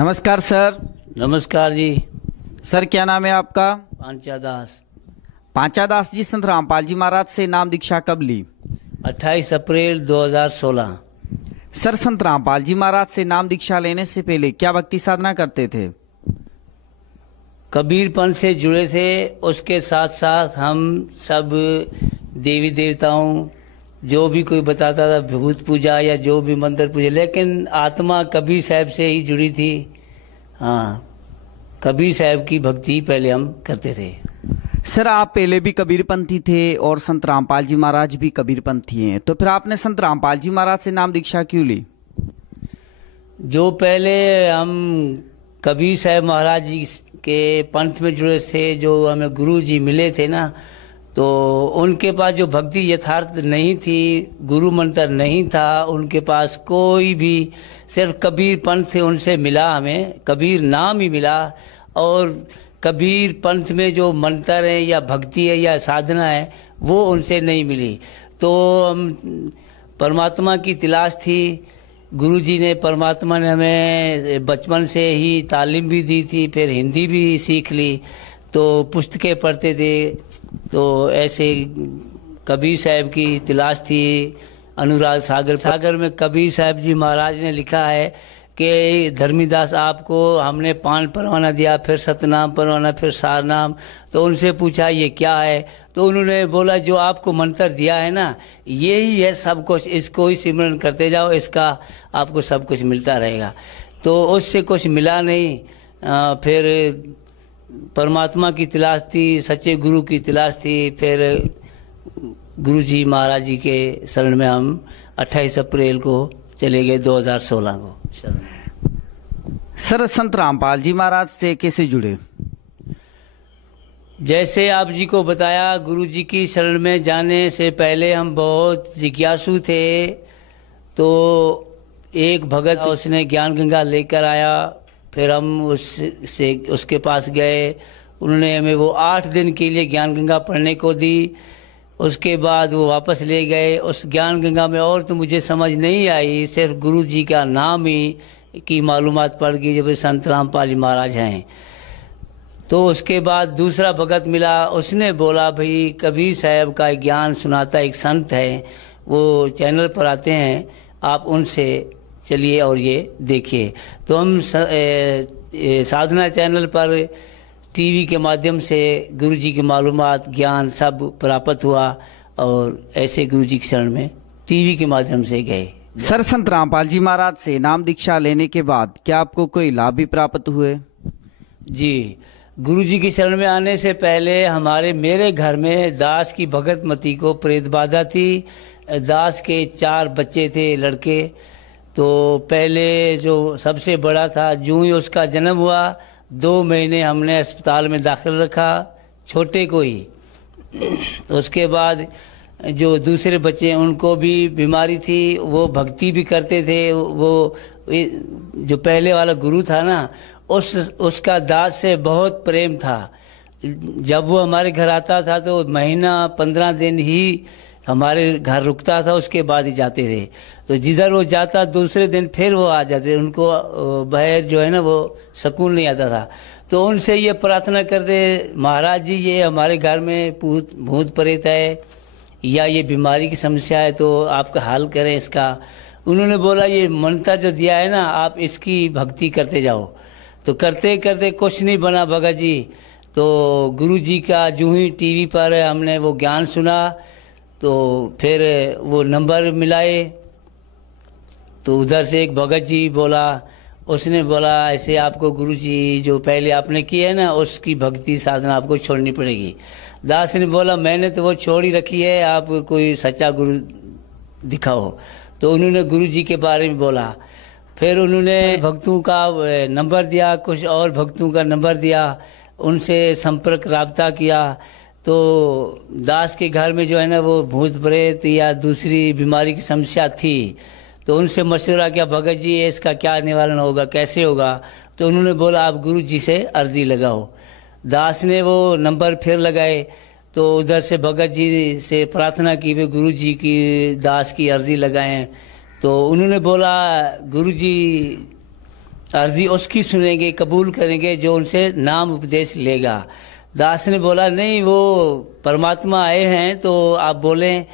नमस्कार सर। नमस्कार जी। सर क्या नाम है आपका? पांचादास। पांचादास जी, संत रामपाल जी महाराज से नाम दीक्षा कब ली? 28 अप्रैल 2016। सर संत रामपाल जी महाराज से नाम दीक्षा लेने से पहले क्या भक्ति साधना करते थे? कबीरपंथ से जुड़े थे, उसके साथ साथ हम सब देवी देवताओं जो भी कोई बताता था भूत पूजा या जो भी मंदिर पूजा, लेकिन आत्मा कबीर साहब से ही जुड़ी थी। हाँ, कबीर साहब की भक्ति पहले हम करते थे। सर आप पहले भी कबीरपंथी थे और संत रामपाल जी महाराज भी कबीरपंथी हैं, तो फिर आपने संत रामपाल जी महाराज से नाम दीक्षा क्यों ली? जो पहले हम कबीर साहब महाराज जी के पंथ में जुड़े थे, जो हमें गुरु जी मिले थे ना, तो उनके पास जो भक्ति यथार्थ नहीं थी, गुरु मंत्र नहीं था उनके पास, कोई भी सिर्फ कबीर पंथ थे, उनसे मिला हमें कबीर नाम ही मिला। और कबीर पंथ में जो मंत्र है या भक्ति है या साधना है वो उनसे नहीं मिली। तो हम परमात्मा की तलाश थी। गुरु जी ने, परमात्मा ने हमें बचपन से ही तालीम भी दी थी, फिर हिंदी भी सीख ली, तो पुस्तकें पढ़ते थे। तो ऐसे कबीर साहब की तलाश थी। अनुराग सागर में कबीर साहब जी महाराज ने लिखा है कि धर्मीदास आपको हमने 5 परवाना दिया, फिर सतनाम परवाना, फिर सारनाम। तो उनसे पूछा ये क्या है, तो उन्होंने बोला जो आपको मंत्र दिया है ना, यही है सब कुछ, इसको ही सिमरन करते जाओ, इसका आपको सब कुछ मिलता रहेगा। तो उससे कुछ मिला नहीं। फिर परमात्मा की तलाश थी, सच्चे गुरु की तलाश थी। फिर गुरु जी महाराज जी के शरण में हम 28 अप्रैल को चले गए 2016 को। सर संत रामपाल जी महाराज से कैसे जुड़े? जैसे आप जी को बताया, गुरु जी की शरण में जाने से पहले हम बहुत जिज्ञासु थे। तो एक भगत उसने ज्ञान गंगा लेकर आया, फिर हम उसके पास गए। उन्होंने हमें वो 8 दिन के लिए ज्ञान गंगा पढ़ने को दी। उसके बाद वो वापस ले गए। उस ज्ञान गंगा में और तो मुझे समझ नहीं आई, सिर्फ गुरु जी का नाम ही की मालूमात पड़ गई जब संत रामपाल जी महाराज हैं। तो उसके बाद दूसरा भगत मिला, उसने बोला भाई कबीर साहब का ज्ञान सुनाता एक संत है, वो चैनल पर आते हैं, आप उनसे चलिए और ये देखिए। तो हम साधना चैनल पर टीवी के माध्यम से गुरु जी की मालूमात ज्ञान सब प्राप्त हुआ, और ऐसे गुरु जी की शरण में टीवी के माध्यम से गए। सर संत रामपाल जी महाराज से नाम दीक्षा लेने के बाद क्या आपको कोई लाभ भी प्राप्त हुए? जी, गुरु जी की शरण में आने से पहले मेरे घर में दास की भगतमती को प्रेत बाधा थी। दास के 4 बच्चे थे, लड़के। तो पहले जो सबसे बड़ा था, जो ही उसका जन्म हुआ 2 महीने हमने अस्पताल में दाखिल रखा, छोटे को ही। उसके बाद जो दूसरे बच्चे, उनको भी बीमारी थी, वो भक्ति भी करते थे। वो जो पहले वाला गुरु था ना, उसका दास से बहुत प्रेम था। जब वो हमारे घर आता था तो महीना 15 दिन ही हमारे घर रुकता था, उसके बाद ही जाते थे। तो जिधर वो जाता दूसरे दिन फिर वो आ जाते, उनको बाहर जो है ना वो सुकून नहीं आता था। तो उनसे ये प्रार्थना करते, महाराज जी ये हमारे घर में भूत प्रेत है या ये बीमारी की समस्या है, तो आपका हल करें इसका। उन्होंने बोला ये मंत्र जो दिया है ना, आप इसकी भक्ति करते जाओ। तो करते करते कुछ नहीं बना भगत जी। तो गुरु जी का जो ही टीवी पर हमने वो ज्ञान सुना, तो फिर वो नंबर मिलाए। तो उधर से एक भगत जी बोला, उसने बोला ऐसे आपको गुरु जी जो पहले आपने की है ना, उसकी भक्ति साधना आपको छोड़नी पड़ेगी। दास ने बोला मैंने तो वो छोड़ ही रखी है, आप कोई सच्चा गुरु दिखाओ। तो उन्होंने गुरु जी के बारे में बोला। फिर उन्होंने भक्तों का नंबर दिया, कुछ और भक्तों का नंबर दिया, उनसे संपर्क राब्ता किया। तो दास के घर में जो है ना वो भूत प्रेत या दूसरी बीमारी की समस्या थी। तो उनसे मशवरा किया, भगत जी इसका क्या निवारण होगा, कैसे होगा? तो उन्होंने बोला आप गुरु जी से अर्जी लगाओ। दास ने वो नंबर फिर लगाए। तो उधर से भगत जी से प्रार्थना की वे गुरु जी की दास की अर्जी लगाएं। तो उन्होंने बोला गुरु जी अर्जी उसकी सुनेंगे, कबूल करेंगे जो उनसे नाम उपदेश लेगा। दास ने बोला नहीं, वो परमात्मा आए हैं तो आप बोलें।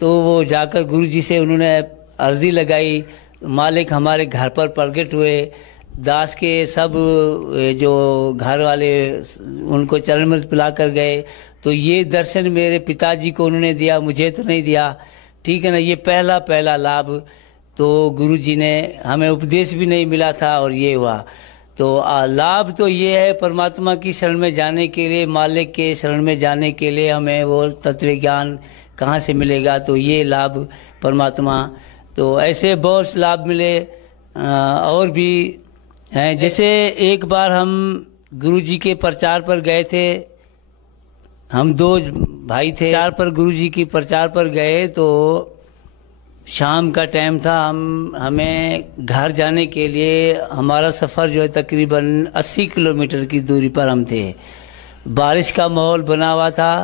तो वो जाकर गुरु जी से उन्होंने अर्जी लगाई। मालिक हमारे घर पर प्रकट हुए। दास के सब जो घर वाले उनको चरणमृत पिला कर गए। तो ये दर्शन मेरे पिताजी को उन्होंने दिया, मुझे तो नहीं दिया। ठीक है ना, ये पहला लाभ। तो गुरु जी ने हमें उपदेश भी नहीं मिला था और ये हुआ। तो लाभ तो ये है, परमात्मा की शरण में जाने के लिए, मालिक के शरण में जाने के लिए हमें वो तत्व ज्ञान कहाँ से मिलेगा। तो ये लाभ परमात्मा, तो ऐसे बहुत लाभ मिले और भी हैं। जैसे एक बार हम गुरु जी के प्रचार पर गए थे, हम 2 भाई थे। प्रचार पर गुरु जी की प्रचार पर गए तो शाम का टाइम था। हमें घर जाने के लिए हमारा सफ़र जो है तकरीबन 80 किलोमीटर की दूरी पर हम थे। बारिश का माहौल बना हुआ था।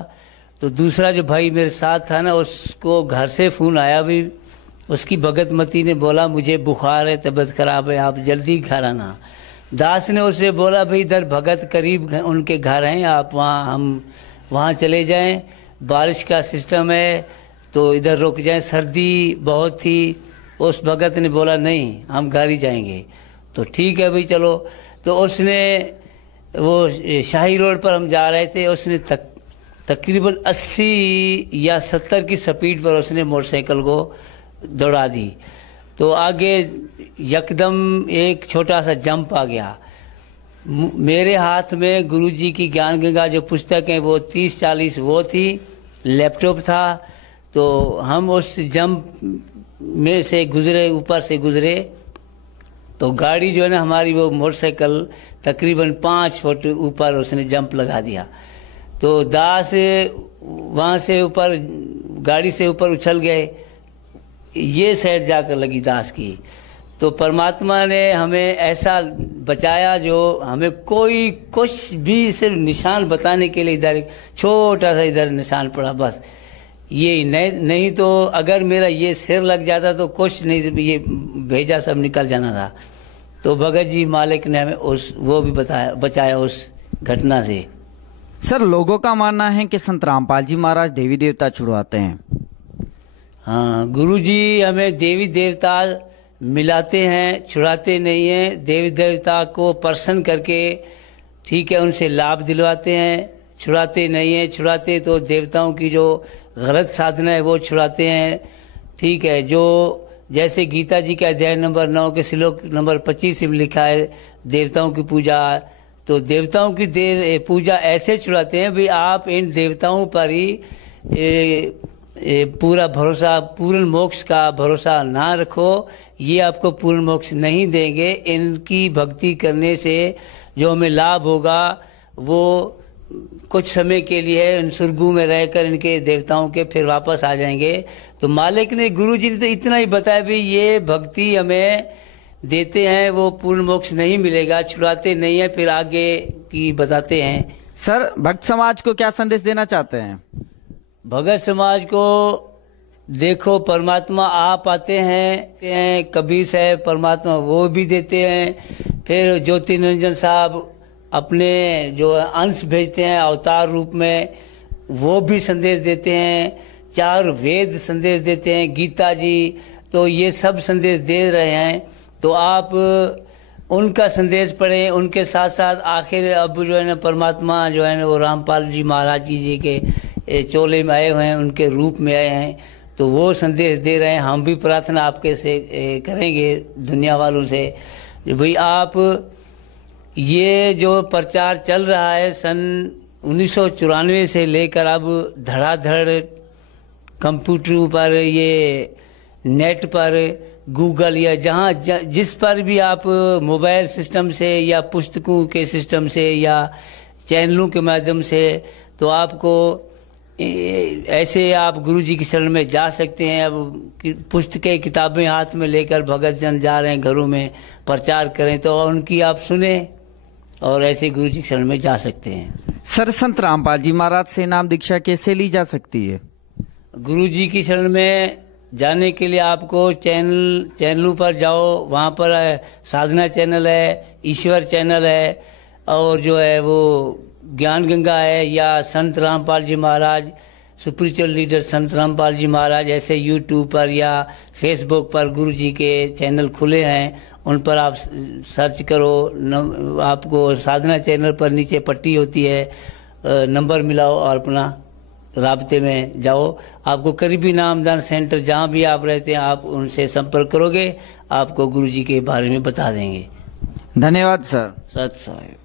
तो दूसरा जो भाई मेरे साथ था ना, उसको घर से फ़ोन आया भी। उसकी भगतमती ने बोला मुझे बुखार है, तबीयत खराब है, आप जल्दी घर आना। दास ने उसे बोला भाई इधर भगत करीब उनके घर हैं, आप हम वहाँ चले जाएं, बारिश का सिस्टम है तो इधर रुक जाएं, सर्दी बहुत थी। उस भगत ने बोला नहीं, हम घर ही जाएंगे। तो ठीक है भाई चलो। तो उसने वो शाही रोड पर हम जा रहे थे, उसने तकरीबन 80 या 70 की स्पीड पर उसने मोटरसाइकिल को दौड़ा दी। तो आगे यकदम एक छोटा सा जंप आ गया। मेरे हाथ में गुरुजी की ज्ञान गंगा जो पुस्तक है वो 30-40 वो थी, लैपटॉप था। तो हम उस जंप में से गुजरे, ऊपर से गुजरे। तो गाड़ी जो है ना हमारी, वो मोटरसाइकिल तकरीबन 5 फुट ऊपर उसने जंप लगा दिया। तो दास वहाँ से ऊपर, गाड़ी से ऊपर उछल गए। ये साइड जाकर लगी दास की। तो परमात्मा ने हमें ऐसा बचाया जो हमें कोई कुछ भी सिर्फ निशान बताने के लिए इधर छोटा सा इधर निशान पड़ा, बस ये नहीं तो अगर मेरा ये सिर लग जाता तो कुछ नहीं, ये भेजा सब निकल जाना था। तो भगत जी मालिक ने हमें वो भी बचाया उस घटना से। सर, लोगों का मानना है कि संत रामपाल जी महाराज देवी देवता छुड़वाते हैं। हाँ, गुरु जी हमें देवी देवता मिलाते हैं, छुड़ाते नहीं हैं। देवी देवता को प्रसन्न करके ठीक है उनसे लाभ दिलवाते हैं, छुड़ाते नहीं हैं। छुड़ाते तो देवताओं की जो गलत साधना है वो छुड़ाते हैं। ठीक है, जो जैसे गीता जी के अध्याय नंबर 9 के श्लोक नंबर 25 में लिखा है देवताओं की पूजा। तो देवताओं की पूजा ऐसे छुड़ाते हैं भी आप इन देवताओं पर ही पूरा भरोसा, पूर्ण मोक्ष का भरोसा ना रखो। ये आपको पूर्ण मोक्ष नहीं देंगे। इनकी भक्ति करने से जो हमें लाभ होगा वो कुछ समय के लिए है, इन स्वर्गों में रहकर इनके देवताओं के फिर वापस आ जाएंगे। तो मालिक ने, गुरु जी ने तो इतना ही बताया भी ये भक्ति हमें देते हैं, वो पूर्ण मोक्ष नहीं मिलेगा, छुड़ाते नहीं है, फिर आगे की बताते हैं। सर, भक्त समाज को क्या संदेश देना चाहते हैं? भगत समाज को देखो, परमात्मा आप आते हैं, कबीर साहब परमात्मा वो भी देते हैं। फिर ज्योति निरंजन साहब अपने जो अंश भेजते हैं अवतार रूप में, वो भी संदेश देते हैं। 4 वेद संदेश देते हैं, गीता जी, तो ये सब संदेश दे रहे हैं। तो आप उनका संदेश पढ़ें, उनके साथ साथ आखिर अब जो है ना परमात्मा जो है ना वो रामपाल जी महाराज जी के चोले में आए हुए हैं, उनके रूप में आए हैं, तो वो संदेश दे रहे हैं। हम भी प्रार्थना आपके से करेंगे दुनिया वालों से, भाई आप ये जो प्रचार चल रहा है सन 1994 से लेकर अब धड़ाधड़ कंप्यूटरों पर, ये नेट पर, गूगल या जहाँ जिस पर भी आप मोबाइल सिस्टम से या पुस्तकों के सिस्टम से या चैनलों के माध्यम से, तो आपको ऐसे आप गुरु जी की शरण में जा सकते हैं। अब पुस्तकें किताबें हाथ में लेकर भगत जन जा रहे हैं घरों में, प्रचार करें तो उनकी आप सुने और ऐसे गुरु जी की शरण में जा सकते हैं। सर, संत रामपाल जी महाराज से नाम दीक्षा कैसे ली जा सकती है? गुरु जी की शरण में जाने के लिए आपको चैनलों पर जाओ, वहाँ पर साधना चैनल है, ईश्वर चैनल है, और जो है वो ज्ञान गंगा है, या संत रामपाल जी महाराज, स्पिरिचुअल लीडर संत रामपाल जी महाराज, ऐसे यूट्यूब पर या फेसबुक पर गुरु जी के चैनल खुले हैं, उन पर आप सर्च करो। आपको साधना चैनल पर नीचे पट्टी होती है, नंबर मिलाओ और अपना राब्ते में जाओ। आपको करीबी नामदान सेंटर जहाँ भी आप रहते हैं, आप उनसे संपर्क करोगे, आपको गुरु जी के बारे में बता देंगे। धन्यवाद सर। सत साहिब।